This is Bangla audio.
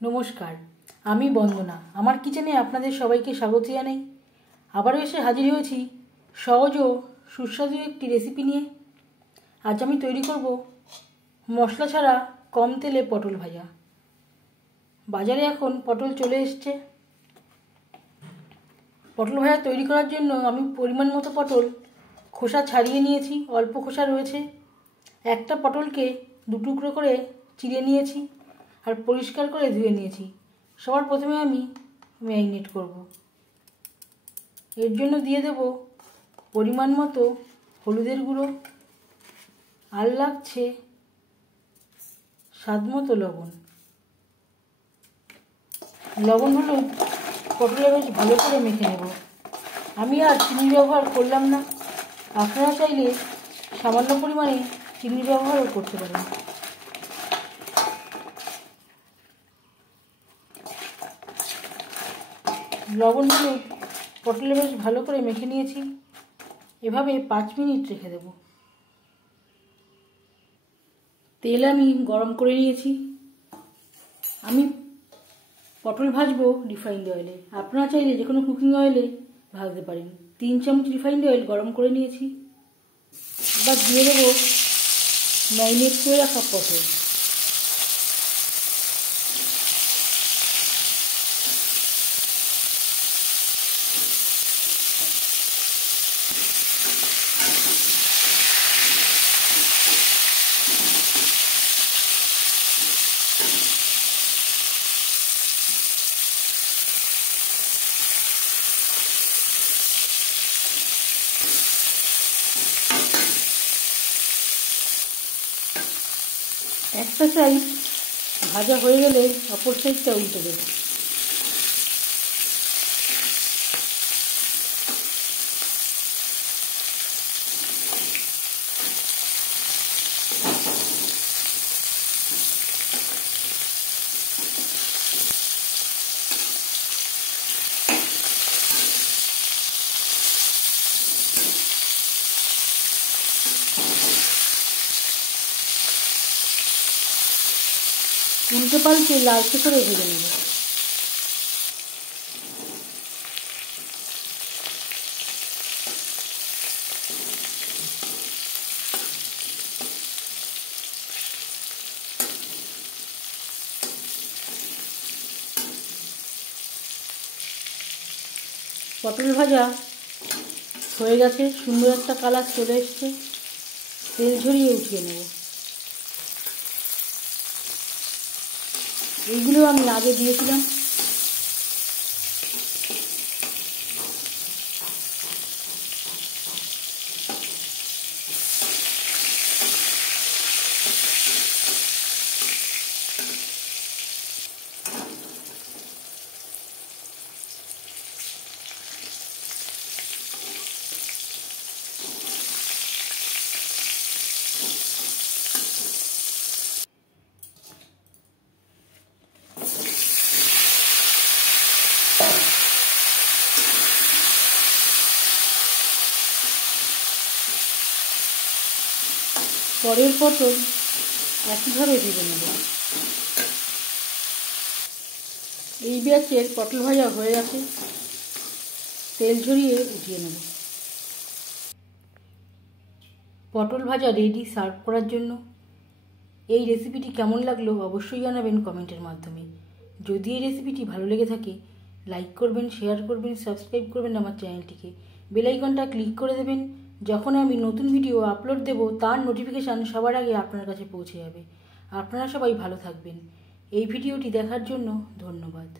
নমস্কার, আমি বন্দনা। আমার কিচেনে আপনাদের সবাইকে স্বাগত জানাই। আবারও এসে হাজির হয়েছি সহজ ও সুস্বাদু একটি রেসিপি নিয়ে। আজ আমি তৈরি করব মশলা ছাড়া কম তেলে পটল ভাজা। বাজারে এখন পটল চলে এসছে। পটল ভাজা তৈরি করার জন্য আমি পরিমাণ মতো পটল খোসা ছাড়িয়ে নিয়েছি, অল্প খোসা রয়েছে। একটা পটলকে দু টুকরো করে চিড়ে নিয়েছি আর পরিষ্কার করে ধুয়ে নিয়েছি। সবার প্রথমে আমি ম্যারিনেট করব। এর জন্য দিয়ে দেব পরিমাণ মতো হলুদের গুঁড়ো, আর লাগছে স্বাদ মতো লবণ। লবণ হলুদ পটলে বেশ ভালো করে মেখে নেব। আমি আর চিনি ব্যবহার করলাম না, আপনারা চাইলে সামান্য পরিমাণে চিনি ব্যবহারও করতে পারেন। লবণ হলুদ পটলে বেশ ভালো করে মেখে নিয়েছি। এভাবে 5 মিনিট রেখে দেব। তেল আমি গরম করে নিয়েছি। আমি পটল ভাজবো রিফাইন্ড অয়েলে, আপনারা চাইলে যে কোনো কুকিং অয়েলে ভাজতে পারেন। 3 চামচ রিফাইন্ড অয়েল গরম করে নিয়েছি। এবার দিয়ে দেবো ম্যারিনেট করে রাখা পটল। একটা সাইড ভাজা হয়ে গেলে অপর সাইডটা উল্টে দেব। উল্টে পাল্টে লালচে করে ভেজে নেব। পটল ভাজা হয়ে গেছে, সুন্দর একটা কালার চলে এসছে। তেল ঝরিয়ে উঠিয়ে নেব। এইগুলো আমি আগে দিয়েছিলাম। পরের পটল একইভাবে ভেজে নেব। এই ব্যাচের পটল ভাজা হয়ে গেছে, তেল ঝরিয়ে উঠিয়ে নেব। পটল ভাজা রেডি সার্ভ করার জন্য। এই রেসিপিটি কেমন লাগলো অবশ্যই জানাবেন কমেন্টের মাধ্যমে। যদি এই রেসিপিটি ভালো লেগে থাকে লাইক করবেন, শেয়ার করবেন, সাবস্ক্রাইব করবেন আমার চ্যানেলটিকে। বেল আইকনটা ক্লিক করে দেবেন। যখন আমি নতুন ভিডিও আপলোড দেব তার নোটিফিকেশান সবার আগে আপনার কাছে পৌঁছে যাবে। আপনারা সবাই ভালো থাকবেন। এই ভিডিওটি দেখার জন্য ধন্যবাদ।